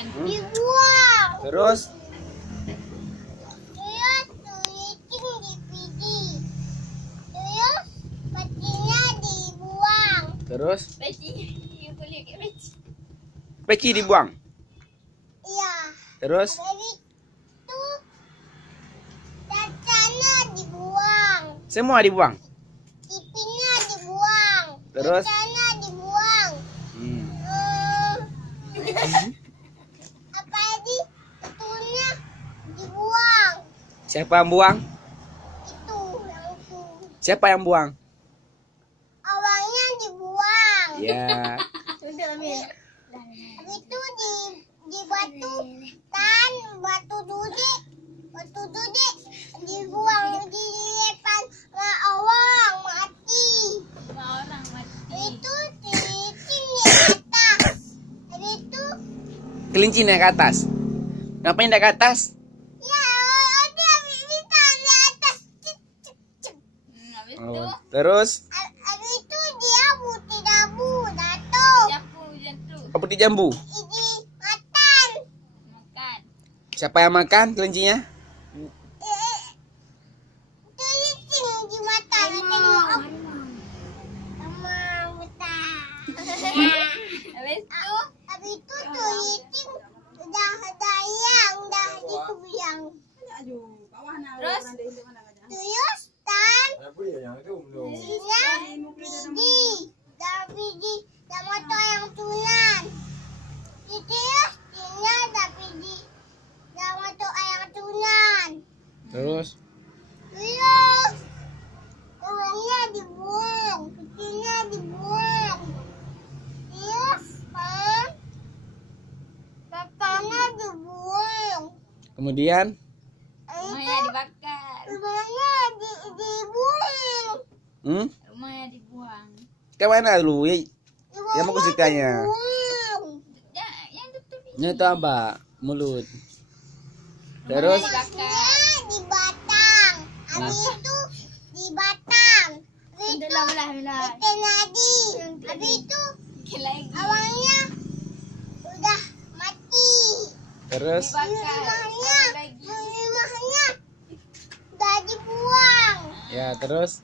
Dibuang. Terus? Terus tulisin DVD. Terus pecinya dibuang. Terus? Peci. Boleh ke peci? Peci dibuang. Iya. Terus? Habis itu kacanya dibuang. Semua dibuang. TV-nya dibuang. Terus? Kacanya dibuang. Apa lagi? Betulnya dibuang. Siapa yang buang? Itu yang itu. Siapa yang buang? Awalnya dibuang. Ya. Udah ambil. Habis itu di batu kan batu duduk dibuang di depan orang mati. Semua orang mati. Itu cicing di atas. Habis itu Kelinci naik ke atas. Ngapain naik ke atas? ya dia bisa di atas. Cik, cik, cik. Habis tu Terus? Habis itu dia putih dabu jatuh. japu jatuh. Apa putih jambu? Ini makan. Makan. Siapa yang makan kelincinya? Cicing di mata tengok. Mama betah. Habis tu Habis itu cicing udah dayang, udah dikuyang. terus Terus kan dia biji, dah biji, dah motor yang tunan. Terus dia dah biji, dah motor yang tunan. Terus? Terus orangnya dibuang, kecilnya dibuang. Terus kan kakaknya dibuang. Kemudian? rumahnya dibakar. Rumahnya dibuang. Rumahnya dibuang. Ke mana dulu? Yang mau ceritanya. Dibuang. Ya, yang tutup ni. Ini tuh apa? Mulut. Terus? Rumahnya di Batang. Habis itu di Batang. Habis itu Belah. di Nadi. Habis itu Sikit lagi. awalnya udah mati. Terus? Dibakar. Rumahnya udah dibuang. Ya, terus?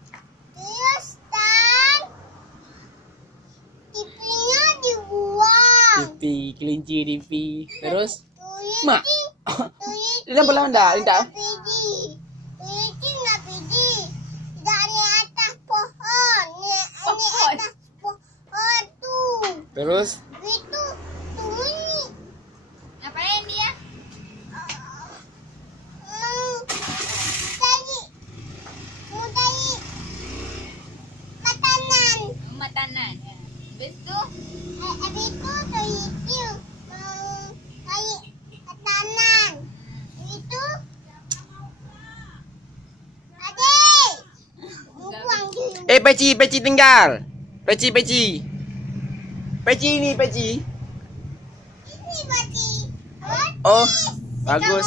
Terus kan TV-nya dibuang. TV, kelinci TV. Terus? Tuyul Mak. tuyul Ini Belanda, Linda. Tuyul nggak pidi. Tidak di atas pohon. Di atas pohon tuh. Terus? Itu tuyul. Ngapain dia? Mau cari makanan. Makanan. Habis tu Habis itu tuyul mau cari makanan. Itu adik. Buang dulu. Peci tinggal. Peci. Peci ini, peci. Ini bagi. Oh, bagus.